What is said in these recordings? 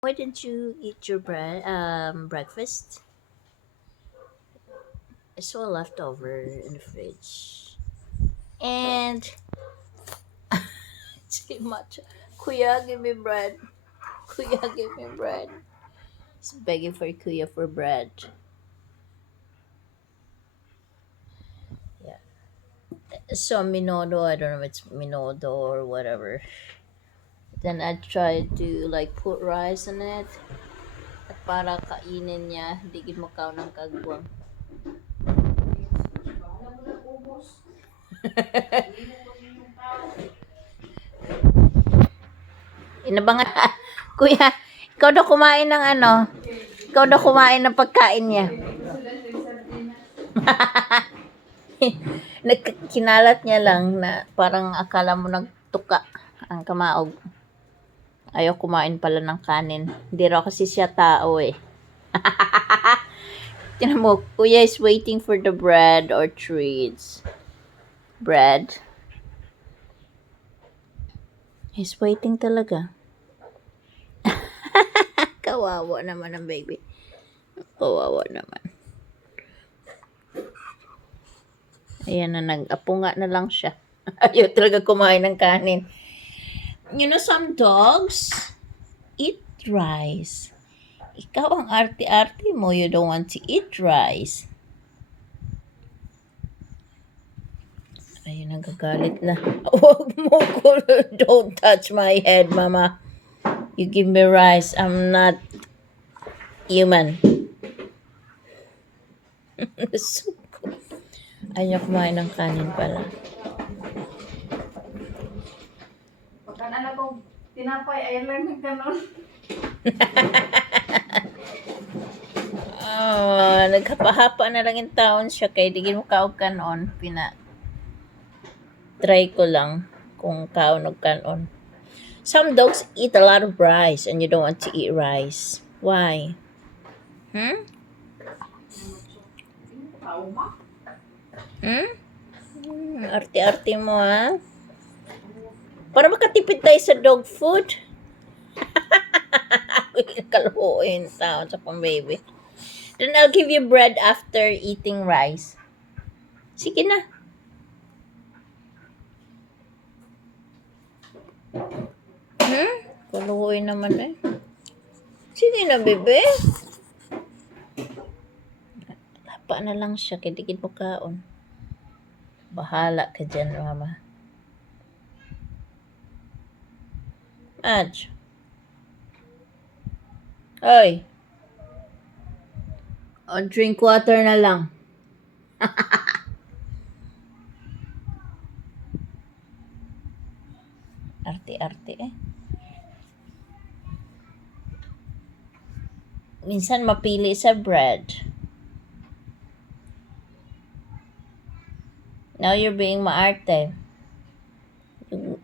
Why didn't you eat your breakfast? I saw a leftover in the fridge. And too much. Kuya, give me bread. Kuya, give me bread. He's begging for Kuya for bread. Yeah. So Minodo, I don't know if it's Minodo or whatever. Then I tried to like put rice in it. At para kainin niya, hindi gid makaw ng kagwang. Inabangan. Kuya, ikaw daw kumain ng ano? Ikaw daw kumain ng pagkain niya. Kinalat niya lang na parang akala mo nagtuka ang kamaog. Ayaw kumain pala ng kanin. Hindi raw kasi siya tao eh. Tinan mo, Kuya is waiting for the bread or treats. Bread. He's waiting talaga. Kawawa naman ang baby. Kawawa naman. Ayan na, nag-apunga na lang siya. Ayaw talaga kumain ng kanin. You know, some dogs eat rice. Ikaw ang arte-arte mo, you don't want to eat rice. Ayun, nagagalit na. Huwag mo ko, don't touch my head, mama. You give me rice, I'm not human. So, ayaw kumain ng kanin pala. Pagkan anak kong tinapay, ayaw lang ng ganon. Nagkapahapa na lang yung taon siya kay di mo kaog kanon. Try ko lang kung kaon og kanon. Some dogs eat a lot of rice and you don't want to eat rice. Why? Trauma. Arte-arte mo ha? Para makatipid tayo sa dog food. Kaluin taon sa pang-baby. Then I'll give you bread after eating rice. Sige na. Kaluin naman eh. Sige na, bebe. Hapa na lang siya, kidikid mo kaon. Bahala ka dyan, mama. Madge. Oy. O, drink water na lang. Arte-arte eh. Minsan mapili sa bread. Now you're being maarte.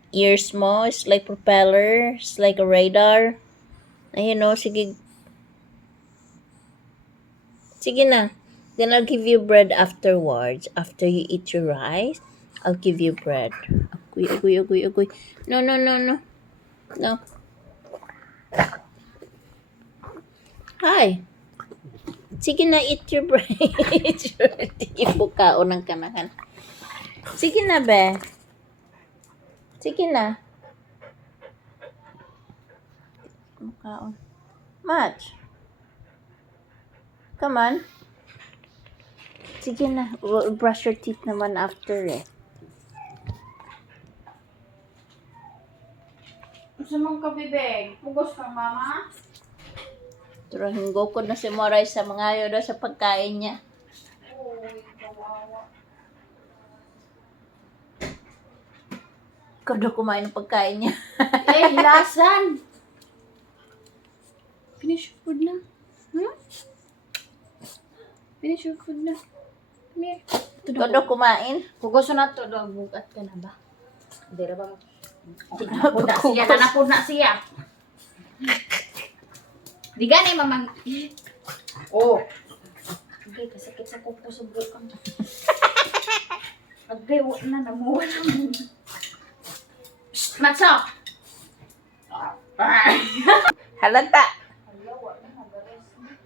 Ears mo is like propeller, it's like a radar. Ayun o, sige. Sige na. Then I'll give you bread afterwards. After you eat your rice, I'll give you bread. Agoy. No. No. Hi. Sige na, eat your bread. Ipo kaon ng kanahan. Sige na, be. Sige na. Kaon. Match. Come on. Sige na. Brush your teeth naman after eh. Gusto mong kabibig? Pugos kang mama? Turahin ko na si Moray sa mga ayaw daw sa pagkain niya. Uy, kawawa. Ikaw daw kumain ng pagkain niya. Hilasan! Finish your food na. Finish your food na. Come here. Ikaw daw kumain. Pugos na to. Bugat ka na ba? Hindi ra ba mo? Pugos. Nanapod na siya. Di gani mamang... Oh. Okay, kasakit sa kuko sa bukang. Agay, wala na. Namuha na mo. Shh, Matso! Halata. rice.